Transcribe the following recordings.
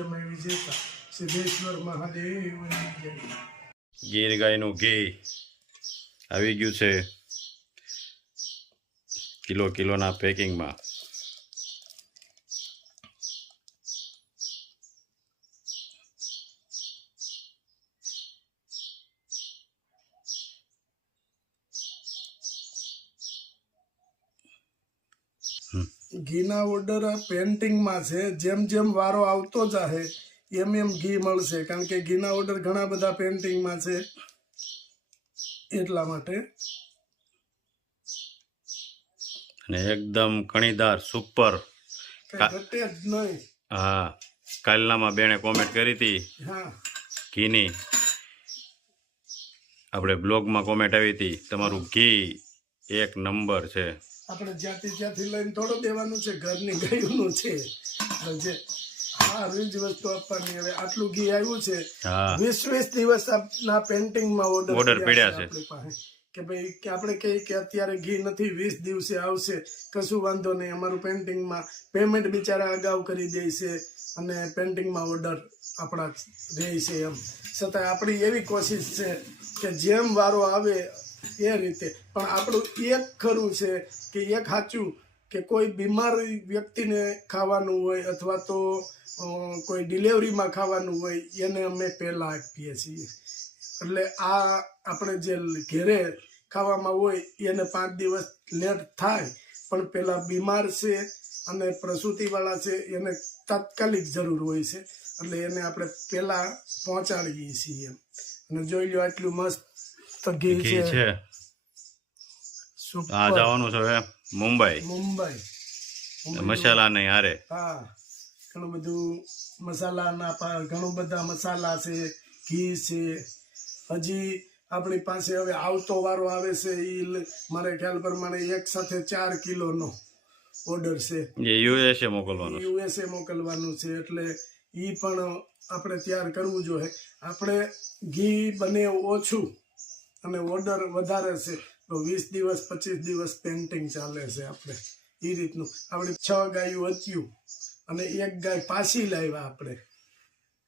ભાગ્યમય વિજેતા સિદ્ધેશ્વર મહાદેવની જય. ગીર ગાયનું ઘી આવી ગયું છે કિલોના પેકિંગમાં. ઘીના ઓર્ડર પેન્ટિંગમાં છે. જેમ જેમ વારો આવતો જાહે એમ એમ ઘી મળશે, કારણ કે ઘીના ઓર્ડર ઘણા બધા પેન્ટિંગમાં છે એટલા માટે. અને એકદમ કણીદાર સુપર. ઘટે જ નહીં. હા, કાલનામાં બેને કોમેન્ટ કરી હતી હા, ઘીની. આપણે બ્લોગમાં કોમેન્ટ આવી હતી તમારું ઘી એક નંબર છે. આપણે જ્યાંથી લઈને થોડું દેવાનું છે, ઘરની ગાયનું છે. જે હા રીજ વસ્તુ આપવાની. હવે આટલું ઘી આવ્યું છે, હા 20 દિવસ ના પેન્ટિંગમાં ઓર્ડર પડ્યા છે આપણી પાસે. કે ભાઈ કે આપણે કહીએ કે અત્યારે ઘી નથી, 20 દિવસે આવશે, કશું વાંધો નહીં. અમારું પેન્ટિંગમાં પેમેન્ટ બિચારા અગાઉ કરી દે છે અને પેન્ટિંગમાં ઓર્ડર આપણા રહે છે. એમ છતાં આપણી એવી કોશિશ છે કે જેમ વારો આવે એ રીતે. પણ આપણું એક ખરું છે કે એક સાચું કે કોઈ બીમાર વ્યક્તિને ખાવાનું હોય અથવા તો કોઈ ડિલિવરીમાં ખાવાનું હોય એને અમે પહેલાં આપીએ છીએ. એટલે આ આપણે જે ઘેરે ખાવામાં હોય એને 5 દિવસ લેટ થાય, પણ પેલા બીમાર છે અને પ્રસૂતિવાળા છે એને તાત્કાલિક જરૂર હોય છે, એટલે એને આપણે પહેલા પહોંચાડીએ છીએ. અને જોઈ લો આટલું મસ્ત ઘી છે. આ જવાનું છે હવે મુંબઈ મસાલા નહીં હારે. હા, ઘણું બધું મસાલાના ઘણું બધા મસાલા છે, ઘી છે. હજી આપણી પાસે હવે આવતો વારો આવે છે એ મારે ખ્યાલ પ્રમાણે એક સાથે 4 કિલોનો ઓર્ડર છે. યુએસએ મોકલવાનું છે, એટલે એ પણ આપણે તૈયાર કરવું જોઈએ. આપણે ઘી બને ઓછું અને ઓર્ડર વધારે છે તો 20 દિવસ 25 દિવસ પેન્ટિંગ ચાલે છે. આપણે એ રીતનું. આપણે 6 ગાયું હત્યું અને 1 ગાય પાછી લાવ્યા આપણે,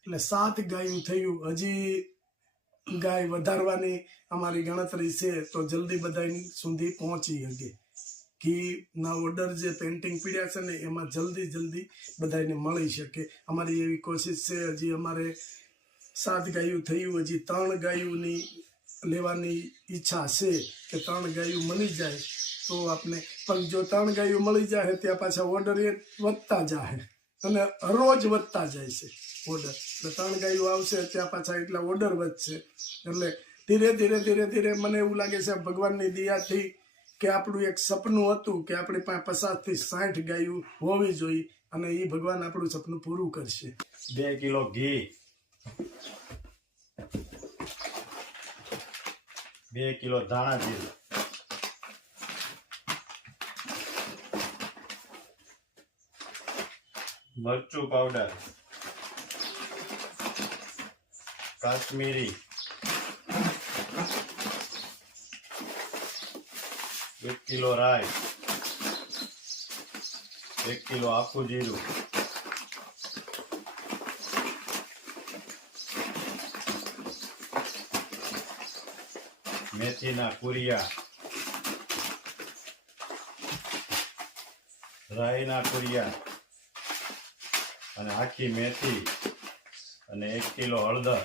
એટલે 7 ગાયું થયું. હજી ગાય વધારવાની અમારી ગણતરી છે તો જલ્દી બધા સુધી પહોંચી શકે. ઘી ના ઓર્ડર જે પેન્ટિંગ પીડ્યા છે ને એમાં જલ્દી બધાને મળી શકે. અમારી એવી કોશિશ છે. હજી અમારે 7 ગાયું થયું, હજી 3 ગાયુંની લેવાની ઈચ્છા છે કે 3 ગાયું મળી જાય તો આપણે. પણ જો 3 ગાયું મળી જાય ત્યાં પાછા ઓર્ડર એ વધતા જાય અને રોજ વધતા જાય છે ઓર્ડર. એટલે 3 ગાયું આવશે ત્યાં પાછા એટલા ઓર્ડર વધશે. એટલે ધીરે મને એવું લાગે છે ભગવાનની દયાથી કે આપણું એક સપનું હતું કે આપણી પાસે 50 થી 60 ગાયું હોવી જોઈએ, અને એ ભગવાન આપણું સપનું પૂરું કરશે. 2 કિલો ઘી, 2 કિલો ધાણા જીરું, મરચું પાવડર, કાશ્મીરી, 1 કિલો રાઈ, 1 કિલો આખું જીરું, મેથીના કુરિયા, રાઈના કુરિયા અને આખી મેથી અને 1 કિલો હળદર.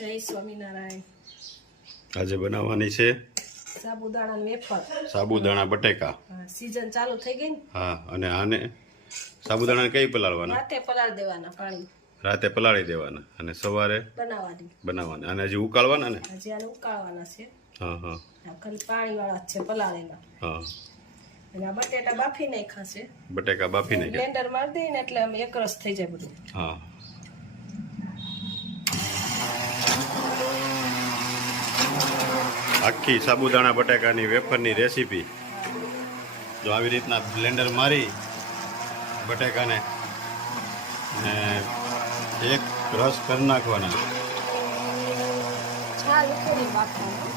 જય સ્વામિનારાયણ. આજે બનાવવાની છે સાબુદાણા વેફર, સાબુદાણા બટેકા. સીઝન ચાલુ થઈ ગઈ ને. હા, અને આને સાબુદાણા કઈ પલાળવાના? રાતે પલાળી દેવાના, પાણી રાતે પલાળી દેવાના અને સવારે બનાવવાના. અને હજી ઉકાળવાના ને? હજી આને ઉકાળવાના છે. હા હા, ખાલી પાણી વાળા છે પલાળેલા. હા, અને આ બટેટા બાફી નાખ્યા છે. બટેકા બાફી નાખ્યા. બ્લેન્ડર મારી દઈએ ને એટલે આમ એકરસ થઈ જાય બધું. હા, આખી સાબુદાણા બટાકાની વેફરની રેસીપી. જો આવી રીતના બ્લેન્ડર મારી બટાકાને ને એક રસ કરી નાખવાના. છાલ ઉખેડી બાફવાનો.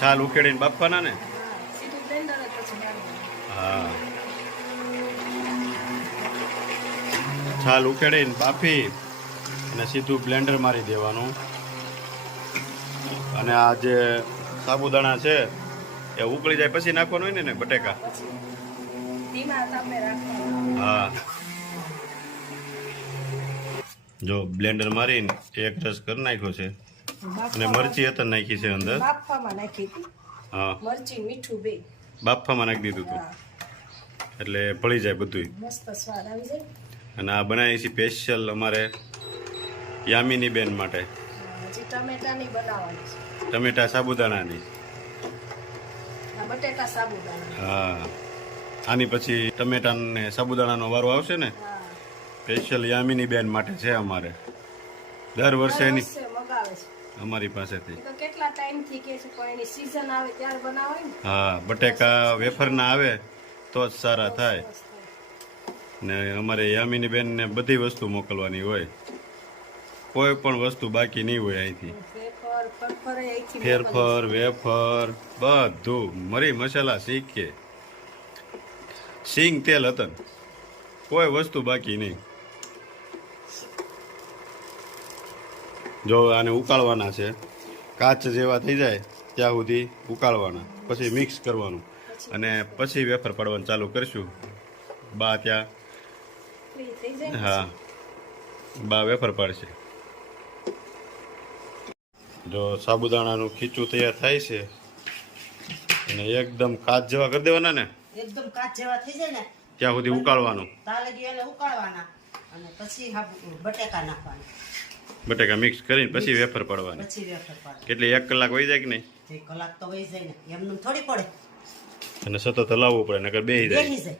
છાલ ઉકેડીને બાફવાના ને. સીધું બ્લેન્ડર જ પછી નાખવાનું. હા, છાલ ઉકેડીને બાફી અને સીધું બ્લેન્ડર મારી દેવાનું. અને આ જે સાબુદાણા છે એ ઉકળી જાય પછી નાખવાનું હોય ને બટેકા. પછી ધીમા તાપે રાખવાનું. હા, જો બ્લેન્ડર મારીને એક રસ કરી નાખ્યો છે અને મરચી હતા નાખી છે અંદર. બાફવામાં નાખી હતી. હા, મરચી મીઠું બે. બાફવામાં નાખી દીધું હતું હા, એટલે ભળી જાય બધું. મસ્ત સ્વાદ આવી જાય. અને આ બનાવી છે સ્પેશિયલ અમારે યામિની બેન માટે. હજી ટમેટાની બનાવવાની છે. ટમેટા સાબુદાણાની. આ બટેટા સાબુદાણા. હા, આની પછી ટમેટા ને સાબુદાણાનો વારો આવશે ને. હા, સ્પેશિયલ યામિની બેન માટે છે અમારે. દર વર્ષે એની દર વર્ષે મગાવે છે. અમારી પાસેથી. એ તો કેટલા ટાઈમથી કહે છે પણ એની સીઝન આવે ત્યારે બનાવાય ને. હા, બટેકા વેફરના આવે તો જ સારા થાય. ને અમારે યામિની બેનને બધી વસ્તુ મોકલવાની હોય, કોઈ પણ વસ્તુ બાકી નહીં હોય અહીંથી. ફેરફાર ફરફરે અહીંથી ફેરફર વેફર બધું મરી મસાલા શીખે સિંગ તેલ હતન કોઈ વસ્તુ બાકી નહીં. જો આને ઉકાળવાના છે, કાચ જેવા થઈ જાય ત્યાં સુધી ઉકાળવાના, પછી મિક્સ કરવાનું અને પછી વેફર પાડવાનું ચાલુ કરીશું. બા ત્યાં ફ્રી થઈ જાય. હા, બા વેફર પાડશે. જો સાબુદાણાનું ખીચું તૈયાર થાય છે અને એકદમ કાચ જેવા કરી દેવાના ને એકદમ કાચ જેવા થઈ જાય ને ત્યાં સુધી ઉકાળવાનું. તાલગી એટલે ઉકાળવાના અને પછી બટેકા નાખવાના. બટેકા મિક્સ કરીને પછી વેફર પાડવાની. પછી વેફર પાડે. કેટલી 1 કલાક વહી જાય કે નહીં? 1 કલાક તો વહી જાય ને, એમનું થોડી પડે, અને સતત હલાવવું પડે નકર બેહી જાય. બેસી જાય.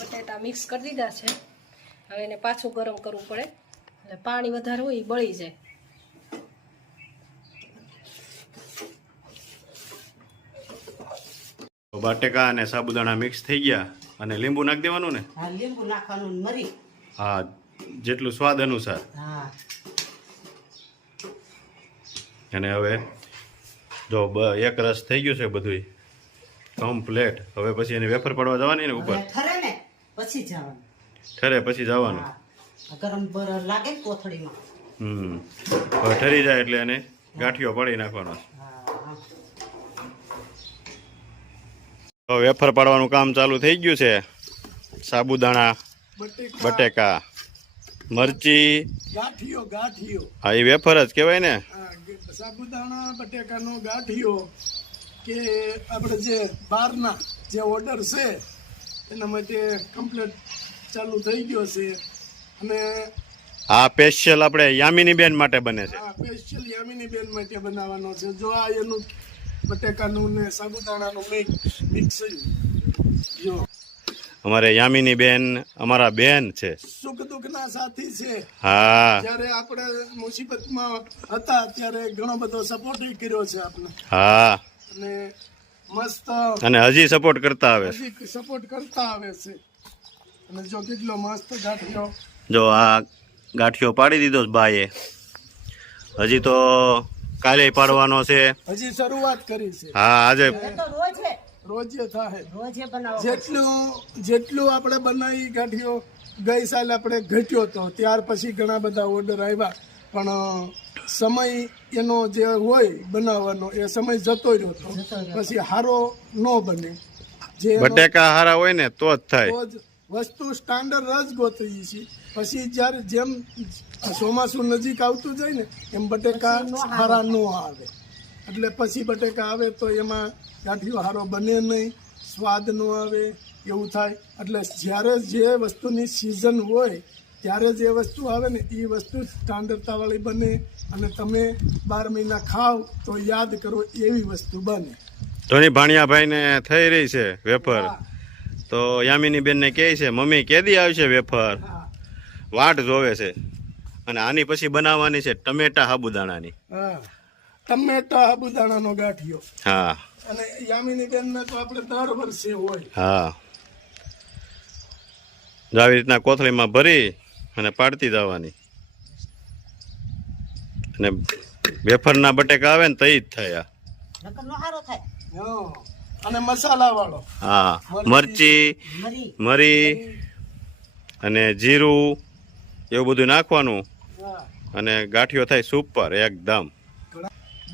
બટેટા મિક્સ કરી દીધા છે. હવે એને પાછું ગરમ કરવું પડે એટલે પાણી વધારે હોય એ બળી જાય. બટેકા અને સાબુદાણા મિક્સ થઈ ગયા અને લીંબુ નાખી દેવાનું ને. હા, લીંબુ નાખવાનું ને મરી. હા, જેટલું સ્વાદ અનુસાર. હા, અને હવે જો એક રસ થઈ ગયું છે બધું કમ્પ્લેટ. હવે પછી એને વેફર પડવા જવાની ને ઉપર. હવે ઠરે ને પછી જવાનું. ઠરે પછી જવાનું. હા, ગરમ લાગે ને કોથળીમાં. હવે ઠરી જાય એટલે એને ગાંઠિયો પાડી નાખવાનો. હા, હા. તો વેફર પાડવાનું કામ ચાલુ થઈ ગયું છે. સાબુદાણા, બટેકા, મરચી, ગાંઠિયો ગાંઠિયો હા એ વેફર જ કહેવાય ને. સાબુદાણા બટેકાનો ગાંઠિયો કે આપણે જે બહારના જે ઓર્ડર છે એના માટે કમ્પ્લીટ ચાલુ થઈ ગયો છે. અને આ સ્પેશિયલ આપણે યામિની બેન માટે બને છે. આ સ્પેશિયલ યામિની બેન માટે બનાવવાનો છે. જો આ એનું બટેકાનું ને સાબુદાણાનું મિક્સ જો અમારે યામિની બેન અમારા બેન છે. સુખ દુઃખના સાથી છે. હા જ્યારે આપણે મુસીબતમાં હતા ત્યારે ઘણો બધો સપોર્ટ કર્યો છે આપણે. હા, અને મસ્ત અને હજી સપોર્ટ કરતા આવે છે. હજી સપોર્ટ કરતા આવે છે. અને જો કેટલો મસ્ત ગાંઠિયો. જો આ ગાંઠિયો પાડી દીધો છે બાએ. હજી તો કાલે પાડવાનો છે. હજી શરૂઆત કરી છે. હા, આજે એ તો રોજે રોજે થાય. રોજે બનાવો. જેટલું આપણે બનાવી ગાંઠિયો ગઈ સાલ આપણે ઘટ્યો હતો, ત્યાર પછી ઘણા બધા ઓર્ડર આવ્યા, પણ સમય એનો જે હોય બનાવવાનો એ સમય જતો રહ્યો હતો. પછી હારો ન બને. જે બટેકા હારા હોય ને તો જ થાય. તો જ વસ્તુ સ્ટાન્ડર્ડ જ ગોતવી છે. પછી જ્યારે જેમ ચોમાસું નજીક આવતું જાય ને એમ બટેકા હારા ન આવે. એટલે પછી બટેકા આવે તો એમાં ગાંઠિયો હારો બને નહીં, સ્વાદ ન આવે, એવું થાય. એટલે જ્યારે જે વસ્તુની સિઝન હોય ત્યારે જે વસ્તુ આવે ને એ વસ્તુ સ્ટાન્ડર્ડતાવાળી બને અને તમે 12 મહિના ખાવ તો યાદ કરો એવી વસ્તુ બને. ધોની ભાણિયાભાઈને થઈ રહી છે વેફર. તો યામિની બેનને કહે છે મમ્મી કેદી આવશે વેફર, હા વાટ જોવે છે. અને આની પછી બનાવવાની છે ટમેટા સાબુદાણાની. હા ટમેટા સાબુદાણાનો ગાંઠિયો. હા અને યામિની બેનને તો આપણે દર વર્ષે હોય. હા જો આવી રીતના કોથળીમાં ભરી અને પાડતી જવાની. અને વેફરના બટેકા આવે ને તો ઈ જ થાય. નકર નો હારો થાય. હા. અને મસાલા વાળો. હા મરચી મરી મરી અને જીરું એવું બધું નાખવાનું હા. અને ગાંઠિયો થાય સુપર એકદમ.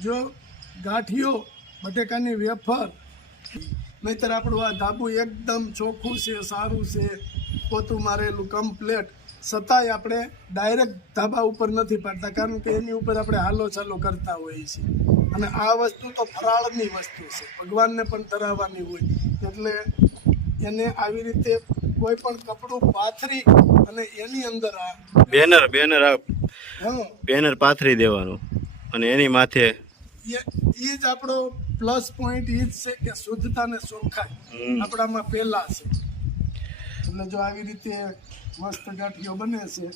જો ગાંઠિયો બટેકાની વેફર, નહીતર આપણું આ ધાબુ એકદમ ચોખ્ખું છે, સારું છે, પોતું મારેલું કમ્પ્લેટ, છતાંય આપણે ડાયરેક્ટ ધાબા ઉપર નથી પાડતા, કારણ કે એની ઉપર આપણે હાલો ચાલો કરતા હોઈએ છીએ. અને આ વસ્તુ તો ફરાળની વસ્તુ છે, ભગવાનને પણ ધરાવવાની હોય, એટલે એને આવી રીતે કોઈ પણ કપડું પાથરી અને એની અંદર આ બેનર પાથરી દેવાનું અને એની માથે એ જ આપણો પ્લસ પોઈન્ટ એ જ છે કે શુદ્ધતા ને ચોખ્ખાઈ આપણામાં પહેલા છે. એટલે જો આવી રીતે મસ્ત ગાંઠિયો બને છે.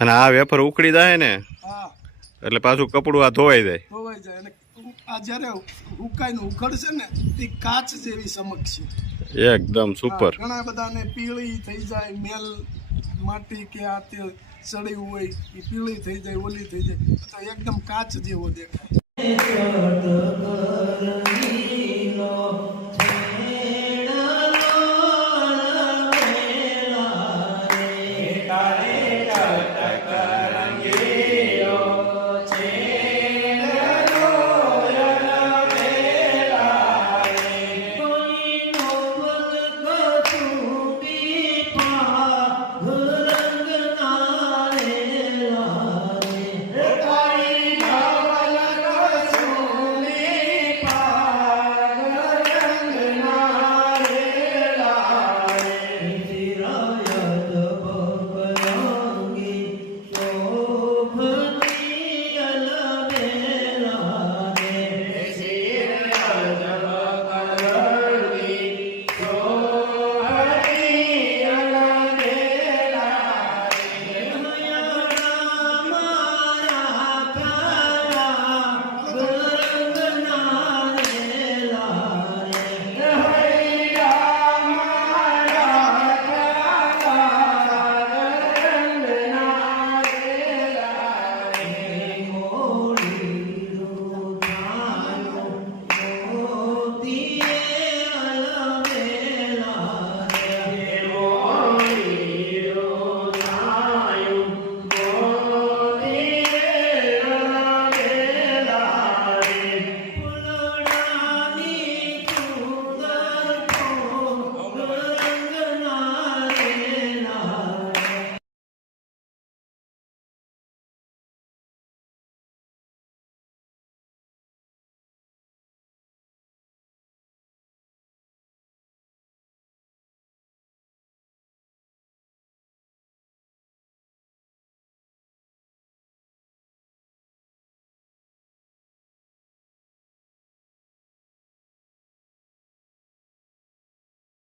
અને આ વેફર ઉકળી જાય ને હા, એટલે પાછું કપડું આ ધોવાઈ જાય. ધોવાઈ જાય. અને આ જ્યારે ઉકાઈને ઉખડશે ને એ કાચ જેવી ચમક છે. એકદમ સુપર. ઘણા બધાને પીળી થઈ જાય, મેલ માટી કે આ તે સડી હોય એ પીળી થઈ જાય, ઓલી થઈ જાય, તો એકદમ કાચ જેવો દેખાય.